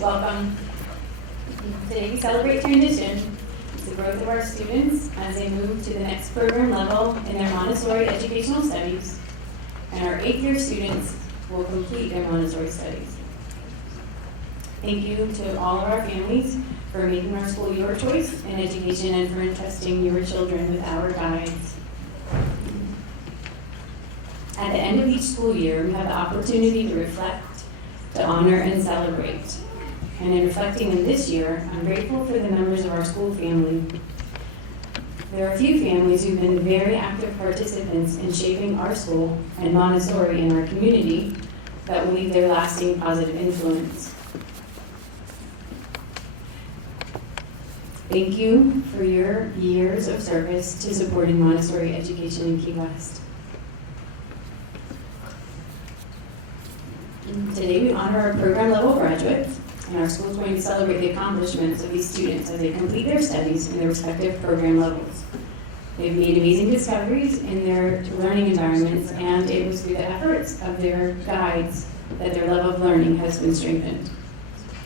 Welcome. Today we celebrate transition. It's the growth of our students as they move to the next program level in their Montessori educational studies, and our 8th year students will complete their Montessori studies. Thank you to all of our families for making our school your choice in education and for entrusting your children with our guides. At the end of each school year, we have the opportunity to reflect, to honor, and celebrate. And in reflecting on this year, I'm grateful for the members of our school family. There are a few families who've been very active participants in shaping our school and Montessori in our community that will leave their lasting positive influence. Thank you for your years of service to supporting Montessori education in Key West. Today we honor our program level graduates, and our school is going to celebrate the accomplishments of these students as they complete their studies in their respective program levels. They've made amazing discoveries in their learning environments, and it was through the efforts of their guides that their love of learning has been strengthened.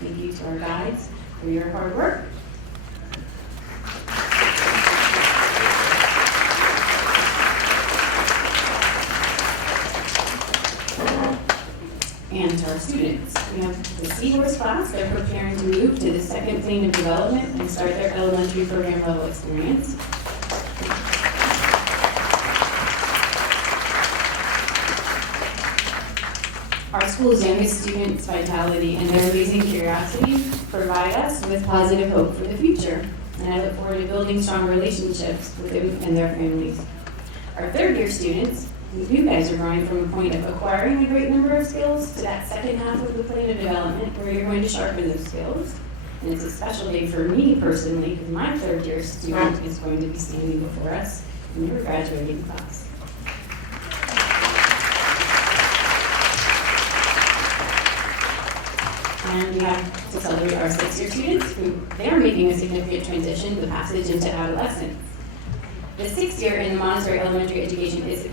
Thank you to our guides for your hard work. And to our students. We have the Seahorse class. They're preparing to move to the second plane of development and start their elementary program level experience. Our school's youngest students' vitality and their amazing curiosity provide us with positive hope for the future. And I look forward to building strong relationships with them and their families. Our third year students, you guys are growing from a point of acquiring a great number of skills to that second half of the plane of development where you're going to sharpen those skills. And it's a special day for me personally because my third year student is going to be standing before us in your graduating class. And we have to celebrate our 6th year students who they're making a significant transition, the passage into adolescence. The 6th year in the Montessori elementary education is the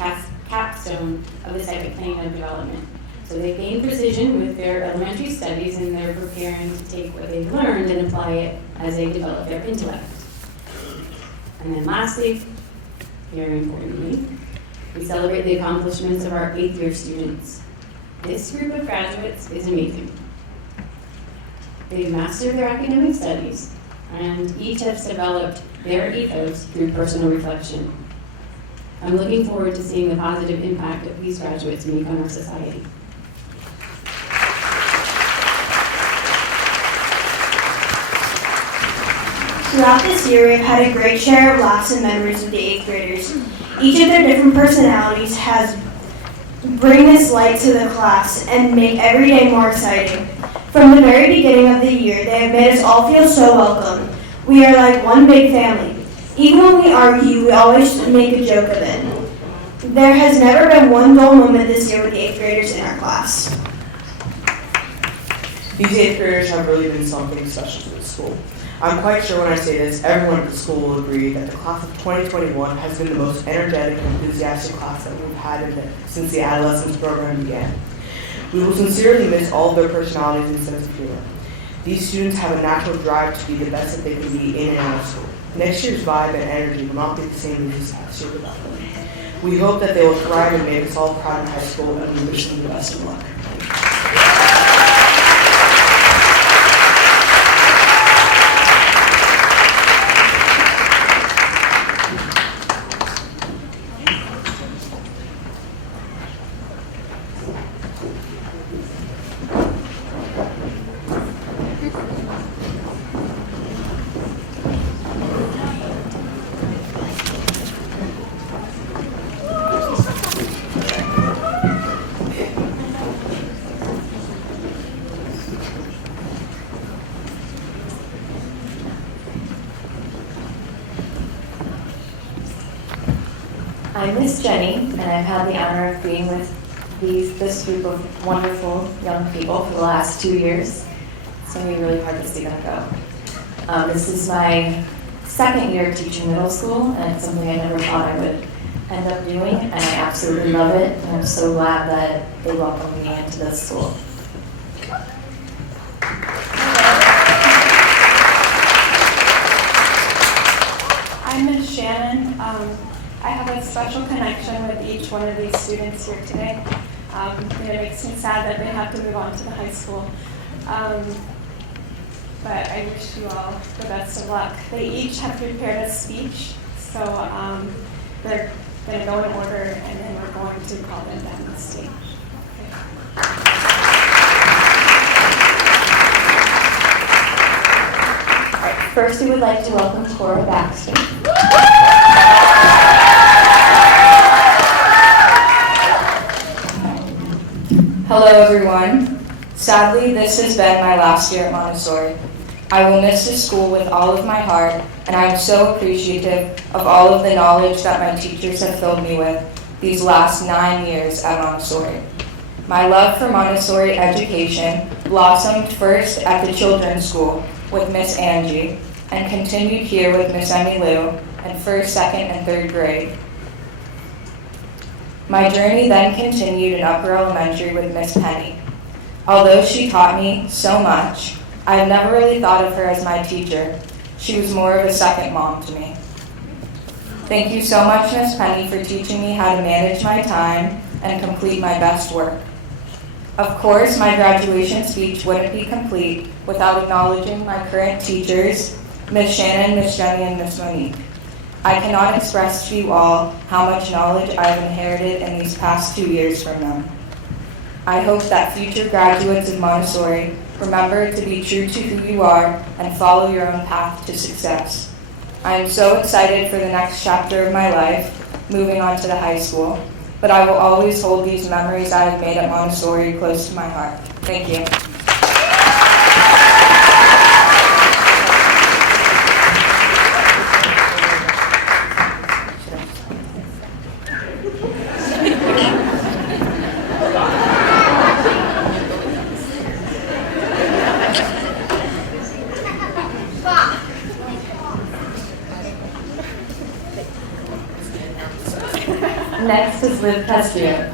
capstone of the second plane of development. So they gain precision with their elementary studies and they're preparing to take what they've learned and apply it as they develop their intellect. And then lastly, very importantly, we celebrate the accomplishments of our 8th year students. This group of graduates is amazing. They've mastered their academic studies and each has developed their ethos through personal reflection. I'm looking forward to seeing the positive impact that these graduates make on our society. Throughout this year, we've had a great share of laughs and memories with the 8th graders. Each of their different personalities has bring this light to the class and make every day more exciting. From the very beginning of the year, they have made us all feel so welcome. We are like one big family. Even when we argue, we always make a joke of it. There has never been one dull moment this year with the 8th graders in our class. These 8th graders have really been something special to the school. I'm quite sure when I say this, everyone at the school will agree that the class of 2021 has been the most energetic and enthusiastic class that we've had since the adolescence program began. We will sincerely miss all of their personalities and sense of humor. These students have a natural drive to be the best that they can be in and out of school. Next year's vibe and energy will not be the same as this past year without them. We hope that they will thrive and make us all proud of high school, and we wish them the best of luck. I'm Miss Jenny, and I've had the honor of being with this group of wonderful young people for the last 2 years. It's going to be really hard to see them go. This is my second year teaching middle school, and it's something I never thought I would end up doing, and I absolutely love it, and I'm so glad that they welcomed me into this school. I'm Miss Shannon. I have a special connection with each one of these students here today. And it makes me sad that they have to move on to the high school. But I wish you all the best of luck. They each have prepared a speech, so they're going to go in order, and then we're going to call them down the stage. First, we would like to welcome Cora Baxter. Hello everyone. Sadly, this has been my last year at Montessori. I will miss this school with all of my heart, and I am so appreciative of all of the knowledge that my teachers have filled me with these last 9 years at Montessori. My love for Montessori education blossomed first at the children's school with Miss Angie, and continued here with Miss Emmy Lou in first, second, and third grade. My journey then continued in upper elementary with Miss Penny. Although she taught me so much, I have never really thought of her as my teacher. She was more of a second mom to me. Thank you so much, Miss Penny, for teaching me how to manage my time and complete my best work. Of course, my graduation speech wouldn't be complete without acknowledging my current teachers, Miss Shannon, Miss Jenny, and Miss Monique. I cannot express to you all how much knowledge I have inherited in these past 2 years from them. I hope that future graduates of Montessori remember to be true to who you are and follow your own path to success. I am so excited for the next chapter of my life, moving on to the high school, but I will always hold these memories I have made at Montessori close to my heart. Thank you. Next is Liv Castillo.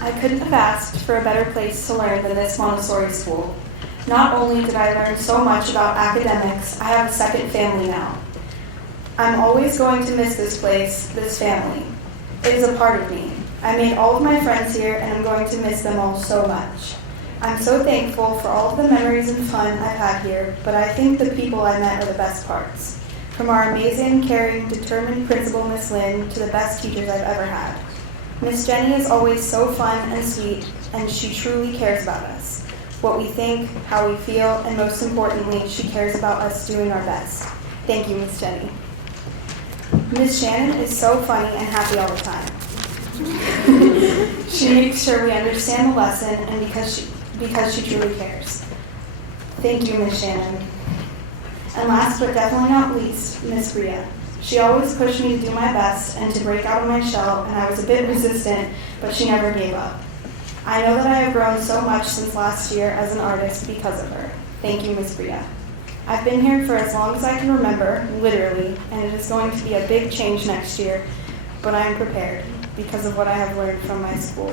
I couldn't have asked for a better place to learn than this Montessori school. Not only did I learn so much about academics, I have a second family now. I'm always going to miss this place, this family. It is a part of me. I made all of my friends here, and I'm going to miss them all so much. I'm so thankful for all of the memories and fun I've had here, but I think the people I met are the best parts. From our amazing, caring, determined principal, Miss Lynn, to the best teachers I've ever had. Miss Jenny is always so fun and sweet, and she truly cares about us. What we think, how we feel, and most importantly, she cares about us doing our best. Thank you, Miss Jenny. Miss Shannon is so funny and happy all the time. She makes sure we understand the lesson, and because she truly cares. Thank you, Miss Shannon. And last but definitely not least, Miss Bria. She always pushed me to do my best and to break out of my shell, and I was a bit resistant, but she never gave up. I know that I have grown so much since last year as an artist because of her. Thank you, Miss Bria. I've been here for as long as I can remember, literally, and it is going to be a big change next year, but I am prepared because of what I have learned from my school.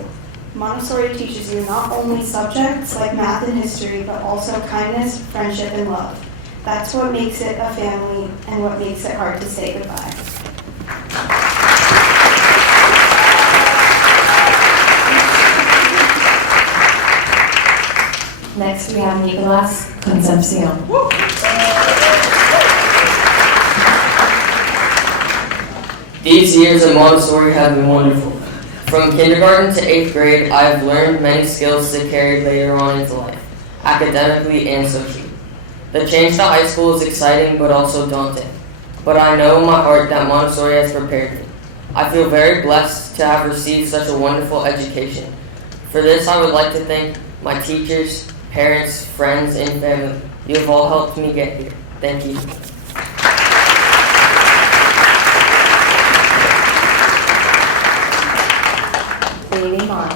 Montessori teaches you not only subjects like math and history, but also kindness, friendship, and love. That's what makes it a family and what makes it hard to say goodbye. Next, we have Nicolas Concepcion. These years at Montessori have been wonderful. From kindergarten to 8th grade, I have learned many skills to carry later on into life, academically and socially. The change to high school is exciting but also daunting. But I know in my heart that Montessori has prepared me. I feel very blessed to have received such a wonderful education. For this, I would like to thank my teachers, parents, friends, and family. You have all helped me get here. Thank you. Bailey Mon.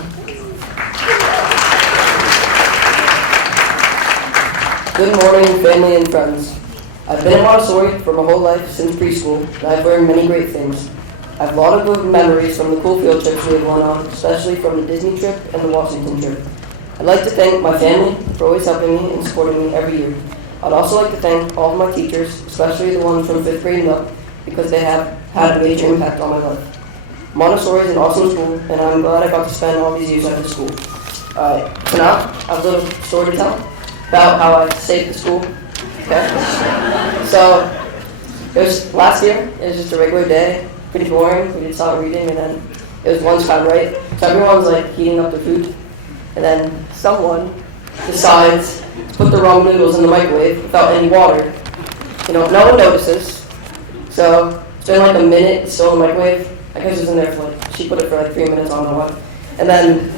Good morning, family and friends. I've been at Montessori for my whole life since preschool, and I've learned many great things. I have a lot of good memories from the cool field trips we have went on, especially from the Disney trip and the Washington trip. I'd like to thank my family for always helping me and supporting me every year. I'd also like to thank all of my teachers, especially the ones from 5th grade and up, because they have had a major impact on my life. Montessori is an awesome school, and I'm glad I got to spend all these years at the school. So now, I have a little story to tell about how I saved the school. Okay? So, it was last year. It was just a regular day, pretty boring. We just started reading, and then it was lunchtime, right? So everyone's like heating up the food, and then someone decides to put the wrong noodles in the microwave without any water. No one notices. So it's been like a minute, it's still in the microwave. I guess it was in there for she put it for like 3 minutes, I don't know what. And then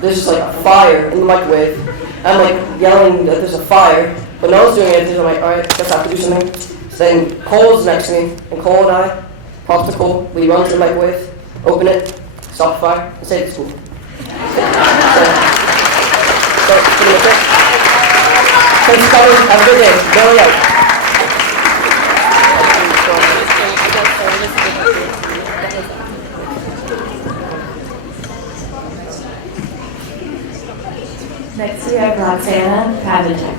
there's just like a fire in the microwave. I'm like yelling that there's a fire, but no one's doing anything. So I'm like, alright, guess I have to do something. So then Cole's next to me, and Cole and I, pop to Cole, we run to the microwave, open it, stop the fire, and save the school. So pretty much it. Thanks for coming, have a good day, go right. Next we have Roxana Pavlicek.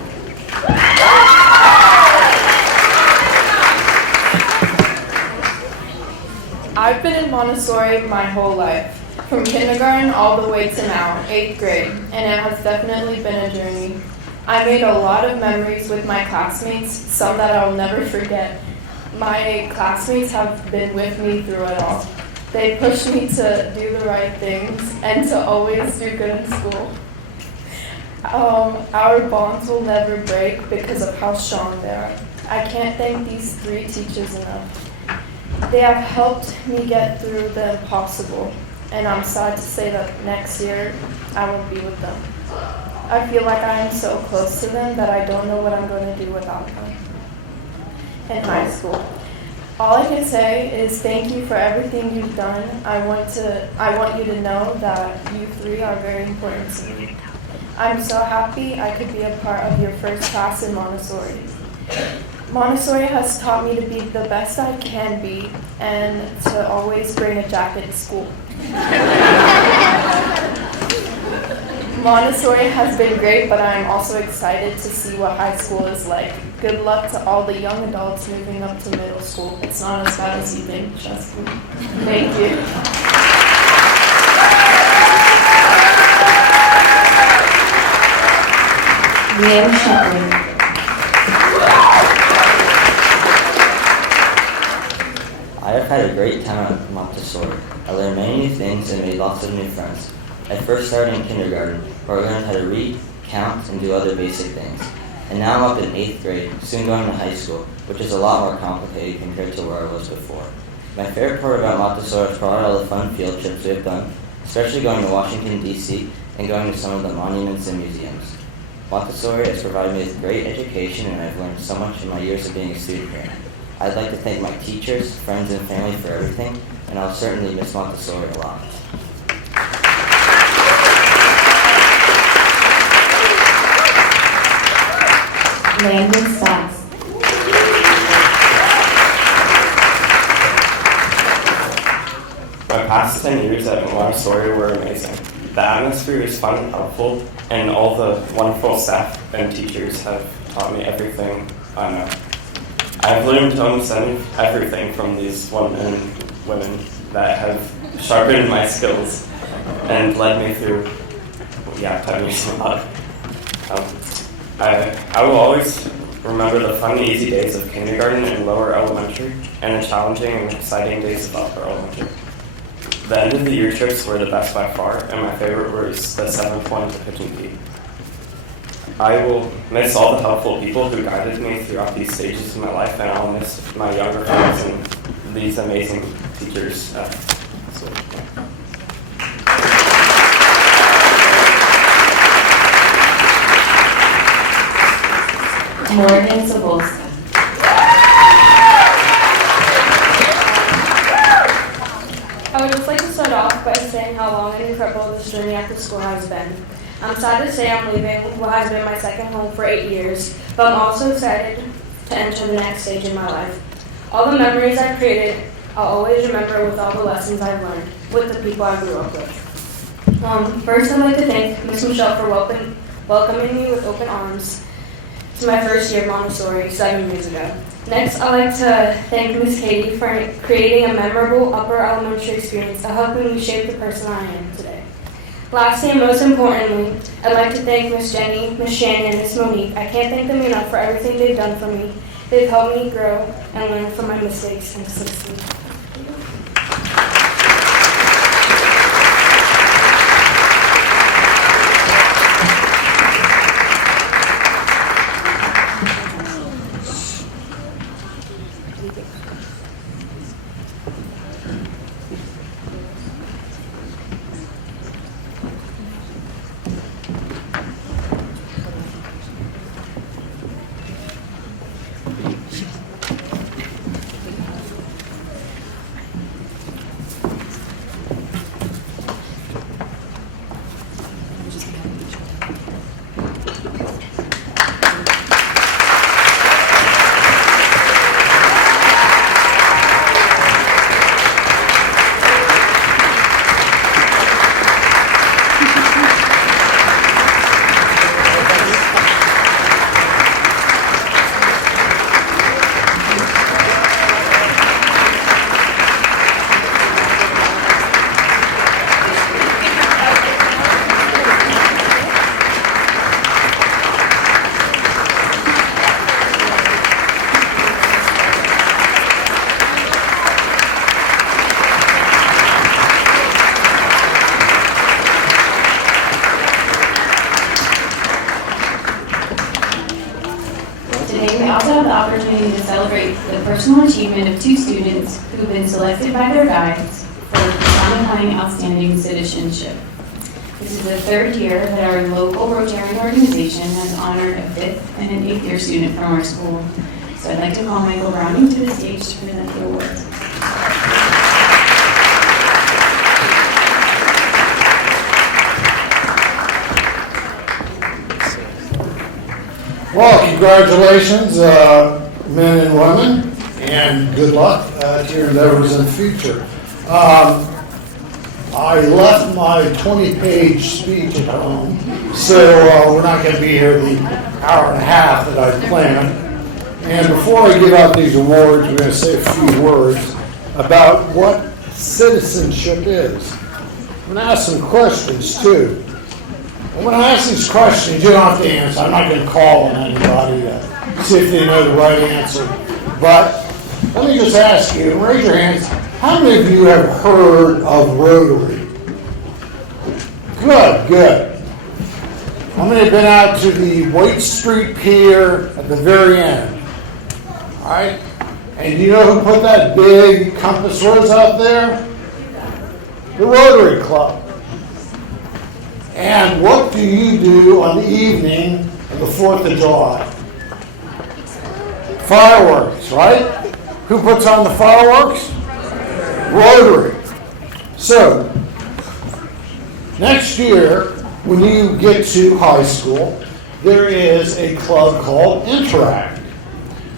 I've been in Montessori my whole life, from kindergarten all the way to now, 8th grade, and it has definitely been a journey. I made a lot of memories with my classmates, some that I'll never forget. My classmates have been with me through it all. They pushed me to do the right things and to always do good in school. Our bonds will never break because of how strong they are. I can't thank these 3 teachers enough. They have helped me get through the impossible, and I'm sad to say that next year I won't be with them. I feel like I am so close to them that I don't know what I'm going to do without them in high school. All I can say is thank you for everything you've done. I want you to know that you 3 are very important to me. I'm so happy I could be a part of your first class in Montessori. Montessori has taught me to be the best I can be and to always bring a jacket to school. Montessori has been great, but I'm also excited to see what high school is like. Good luck to all the young adults moving up to middle school. It's not as bad as you think, trust me. Thank you. Liam Shepherd. I have had a great time at Montessori. I learned many new things and made lots of new friends. I first started in kindergarten, where I learned how to read, count, and do other basic things. And now I'm up in 8th grade, soon going to high school, which is a lot more complicated compared to where I was before. My favorite part about Montessori is probably all the fun field trips we have done, especially going to Washington, D.C., and going to some of the monuments and museums. Montessori has provided me with great education, and I've learned so much in my years of being a student here. I'd like to thank my teachers, friends, and family for everything, and I'll certainly miss Montessori a lot. Landon Stocks. My past 10 years at Montessori were amazing. The atmosphere is fun and helpful, and all the wonderful staff and teachers have taught me everything I know. I've learned almost everything from these women that have sharpened my skills and led me through, 10 years of life. I will always remember the fun, easy days of kindergarten and lower elementary, and the challenging and exciting days of upper elementary. The end of the year trips were the best by far, and my favorite was the 7-point to Pigeon Peak. I will miss all the helpful people who guided me throughout these stages of my life, and I'll miss my younger friends and these amazing teachers. Morgan Zabolska. I would just like to start off by saying how long and incredible this journey after school has been. I'm sad to say I'm leaving what has been my second home for 8 years, but I'm also excited to enter the next stage in my life. All the memories I've created I'll always remember with all the lessons I've learned, with the people I grew up with. First, I'd like to thank Ms. Michelle for welcoming me with open arms to my first year of Montessori 7 years ago. Next, I'd like to thank Ms. Katie for creating a memorable upper elementary experience and helping me shape the person I am today. Lastly, and most importantly, I'd like to thank Ms. Jenny, Ms. Shannon, and Ms. Monique. I can't thank them enough for everything they've done for me. They've helped me grow and learn from my mistakes and succeed. Today, we also have the opportunity to celebrate the personal achievement of 2 students who've been selected by their guides for qualifying outstanding citizenship. This is the 3rd year that our local Rotarian organization has honored a 5th and an 8th year student from our school. So I'd like to call Michael Browning to the stage to present the awards. Well, congratulations, men and women, and good luck to your endeavors in the future. I left my 20-page speech at home, so we're not going to be here the hour and a half that I planned. And before I give out these awards, we're going to say a few words about what citizenship is. I'm going to ask some questions, too. And when I ask these questions, you don't have to answer. I'm not going to call on anybody to see if they know the right answer. But let me just ask you, and raise your hands, how many of you have heard of Rotary? Good, good. How many have been out to the Waite Street Pier at the very end? All right. And do you know who put that big compass rose out there? The Rotary Club. And what do you do on the evening of the 4th of July? Fireworks, right? Who puts on the fireworks? Rotary. So, next year, when you get to high school, there is a club called Interact,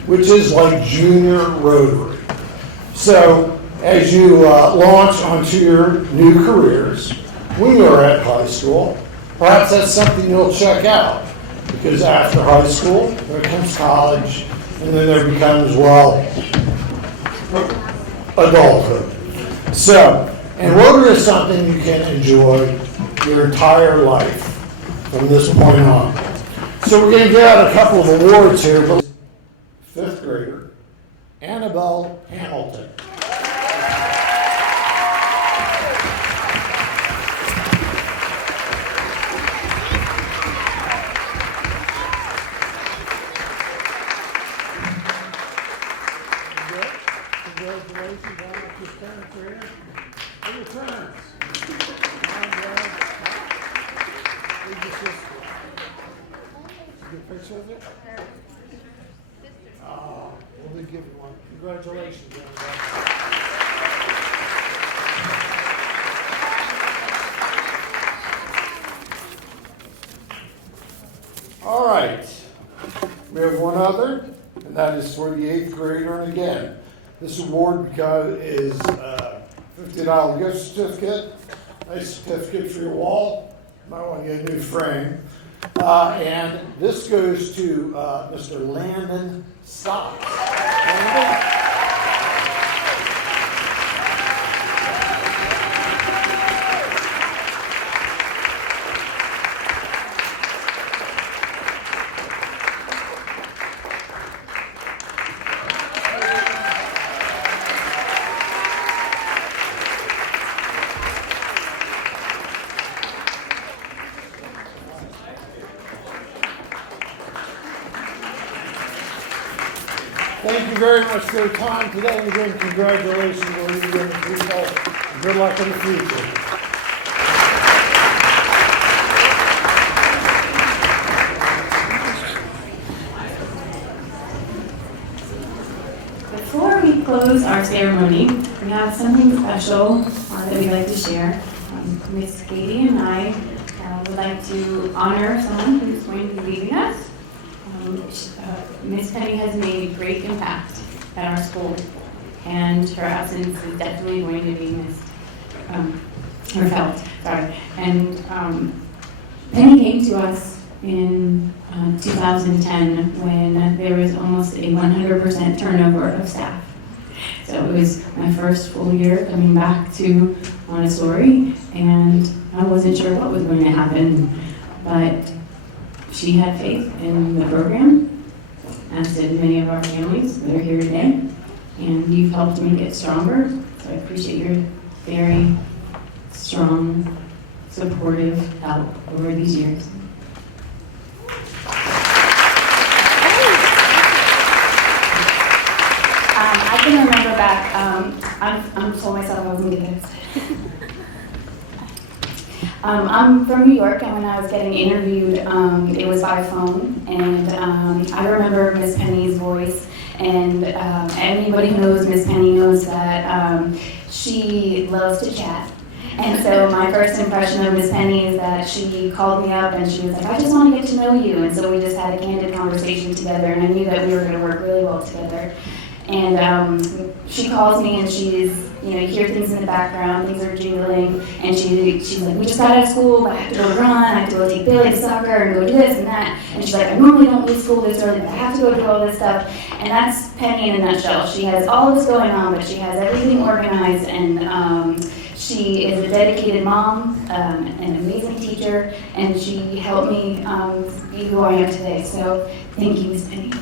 which is like junior Rotary. So, as you launch onto your new careers, when you're at high school, perhaps that's something you'll check out. Because after high school, there comes college, and then there becomes, well, adulthood. So, and Rotary is something you can enjoy your entire life from this point on. So we're going to give out a couple of awards here. 5th grader, Annabelle Hamilton. Congratulations on your parents are here. Who are your parents? Mom, Dad, who's your sister? Get a picture of it? Oh, we'll be giving one. Congratulations, everybody. All right. We have one other, and that is for the 8th grader. And again, This award is $50 gift certificate, nice certificate for your wall. Might want to get a new frame. And this goes to Mr. Landon Stocks. Landon? Thank you very much for your time today, and again, congratulations on you getting the Foridal, and good luck in the future. Before we close our ceremony, we have something special that we'd like to share. Miss Katie and I would like to honor someone who's going to be leaving us. Miss Penny has made a great impact at our school, and her absence is definitely going to be missed, or felt, sorry. And Penny came to us in 2010 when there was almost a 100% turnover of staff. So it was my first full year coming back to Montessori, and I wasn't sure what was going to happen, but she had faith in the program, as did many of our families that are here today, and you've helped me get stronger, so I appreciate your very strong, supportive help over these years. I can remember back, I'm told myself I wasn't getting this. I'm from New York, and when I was getting interviewed, it was by phone, and I remember Miss Penny's voice, and anybody who knows Miss Penny knows that she loves to chat. And so my first impression of Miss Penny is that she called me up and she was like, I just want to get to know you. And so we just had a candid conversation together, and I knew that we were going to work really well together. And she calls me, and she's, you hear things in the background, things are jingling, and she's like, we just got out of school, but I have to go run, I have to go take Billy to soccer, and go do this and that. And she's like, I normally don't leave school this early, but I have to go do all this stuff. And that's Penny in a nutshell. She has all this going on, but she has everything organized, and she is a dedicated mom, an amazing teacher, and she helped me be who I am today. So thank you, Miss Penny.